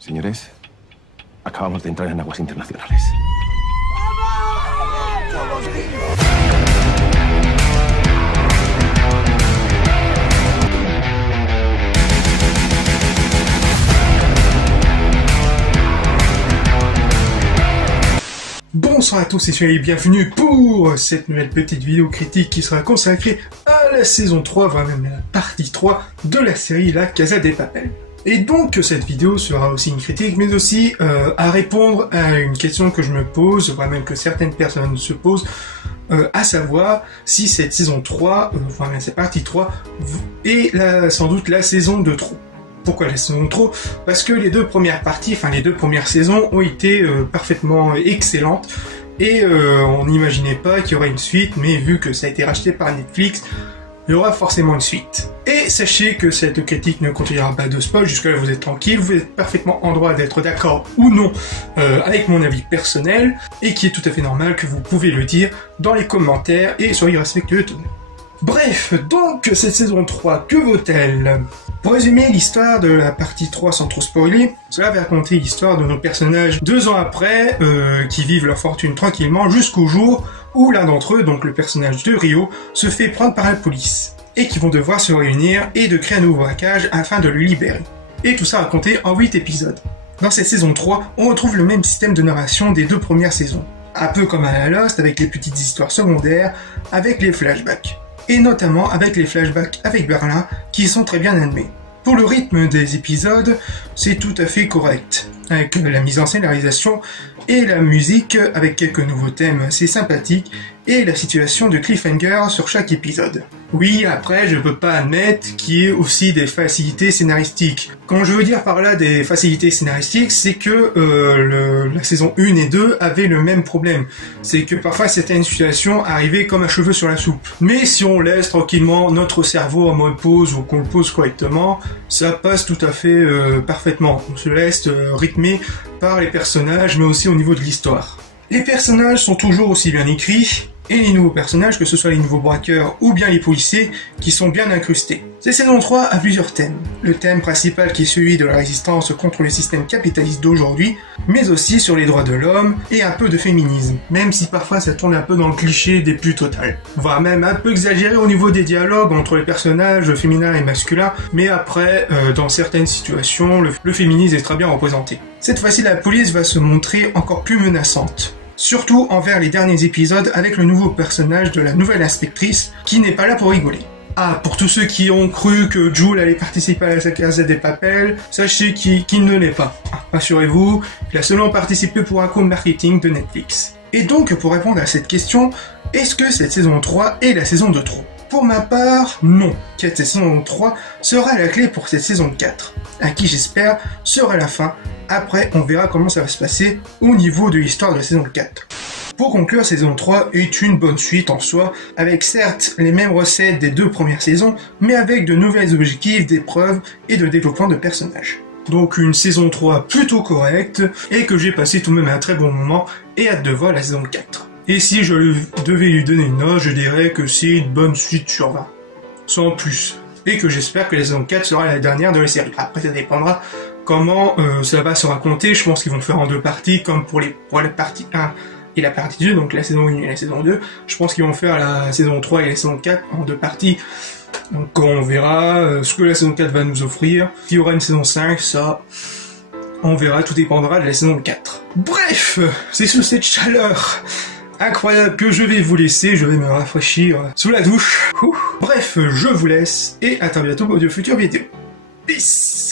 Señores, acabamos de entrar en aguas internacionales. Bonsoir à tous et soyez les bienvenus pour cette nouvelle petite vidéo critique qui sera consacrée à la saison 3, voire même à la partie 3 de la série La Casa de Papel. Et donc cette vidéo sera aussi une critique, mais aussi à répondre à une question que je me pose, voire même que certaines personnes se posent, à savoir si cette saison 3, voire même cette partie 3, est sans doute la saison de trop. Pourquoi la saison de trop? Parce que les deux premières parties, enfin les deux premières saisons ont été parfaitement excellentes et on n'imaginait pas qu'il y aurait une suite, mais vu que ça a été racheté par Netflix, il y aura forcément une suite. Et sachez que cette critique ne contiendra pas de spoil, jusque là vous êtes tranquille, vous êtes parfaitement en droit d'être d'accord ou non avec mon avis personnel, et qui est tout à fait normal que vous pouvez le dire dans les commentaires, et soyez respectueux de tout. Bref, donc cette saison 3, que vaut-elle? Pour résumer l'histoire de la partie 3 sans trop spoiler, cela va raconter l'histoire de nos personnages 2 ans après, qui vivent leur fortune tranquillement jusqu'au jour où l'un d'entre eux, donc le personnage de Rio, se fait prendre par la police, et qui vont devoir se réunir et de créer un nouveau braquage afin de le libérer. Et tout ça raconté en 8 épisodes. Dans cette saison 3, on retrouve le même système de narration des 2 premières saisons, un peu comme à la Lost avec les petites histoires secondaires, avec les flashbacks. Et notamment avec les flashbacks avec Berlin, qui sont très bien animés. Pour le rythme des épisodes, c'est tout à fait correct, avec la mise en scène, la réalisation et la musique, avec quelques nouveaux thèmes assez sympathiques, et la situation de cliffhanger sur chaque épisode. Oui, après, je peux pas admettre qu'il y ait aussi des facilités scénaristiques. Quand je veux dire par là des facilités scénaristiques, c'est que la saison 1 et 2 avaient le même problème. C'est que parfois certaines situations arrivaient comme un cheveu sur la soupe. Mais si on laisse tranquillement notre cerveau en mode pause ou qu'on le pose correctement, ça passe tout à fait parfaitement. On se laisse rythmer par les personnages, mais aussi au niveau de l'histoire. Les personnages sont toujours aussi bien écrits, et les nouveaux personnages, que ce soit les nouveaux braqueurs ou bien les policiers, qui sont bien incrustés. Cette saison 3 a plusieurs thèmes. Le thème principal qui est celui de la résistance contre le système capitaliste d'aujourd'hui, mais aussi sur les droits de l'homme et un peu de féminisme, même si parfois ça tourne un peu dans le cliché des plus totales. Voire même un peu exagéré au niveau des dialogues entre les personnages féminins et masculins, mais après, dans certaines situations, le féminisme est très bien représenté. Cette fois-ci, la police va se montrer encore plus menaçante. Surtout envers les derniers épisodes avec le nouveau personnage de la nouvelle inspectrice qui n'est pas là pour rigoler. Ah, pour tous ceux qui ont cru que Jules allait participer à la Casa de Papel, sachez qu'il ne l'est pas. Rassurez-vous, il a seulement participé pour un coup marketing de Netflix. Et donc, pour répondre à cette question, est-ce que cette saison 3 est la saison de trop? Pour ma part, non. Cette saison 3 sera la clé pour cette saison 4, à qui j'espère sera la fin. Après, on verra comment ça va se passer au niveau de l'histoire de la saison 4. Pour conclure, saison 3 est une bonne suite en soi, avec certes les mêmes recettes des 2 premières saisons, mais avec de nouvelles objectifs, d'épreuves et de développement de personnages. Donc une saison 3 plutôt correcte, et que j'ai passé tout de même un très bon moment, et hâte de voir la saison 4. Et si je devais lui donner une note, je dirais que c'est une bonne suite sur 20. Sans plus. Et que j'espère que la saison 4 sera la dernière de la série. Après, ça dépendra comment ça va se raconter. Je pense qu'ils vont faire en 2 parties, comme pour la partie 1 et la partie 2, donc la saison 1 et la saison 2. Je pense qu'ils vont faire la saison 3 et la saison 4 en 2 parties. Donc on verra ce que la saison 4 va nous offrir. S'il y aura une saison 5, ça... on verra, tout dépendra de la saison 4. Bref, c'est sous cette chaleur incroyable que je vais vous laisser, je vais me rafraîchir sous la douche. Bref, je vous laisse et à très bientôt pour de futures vidéos. Peace.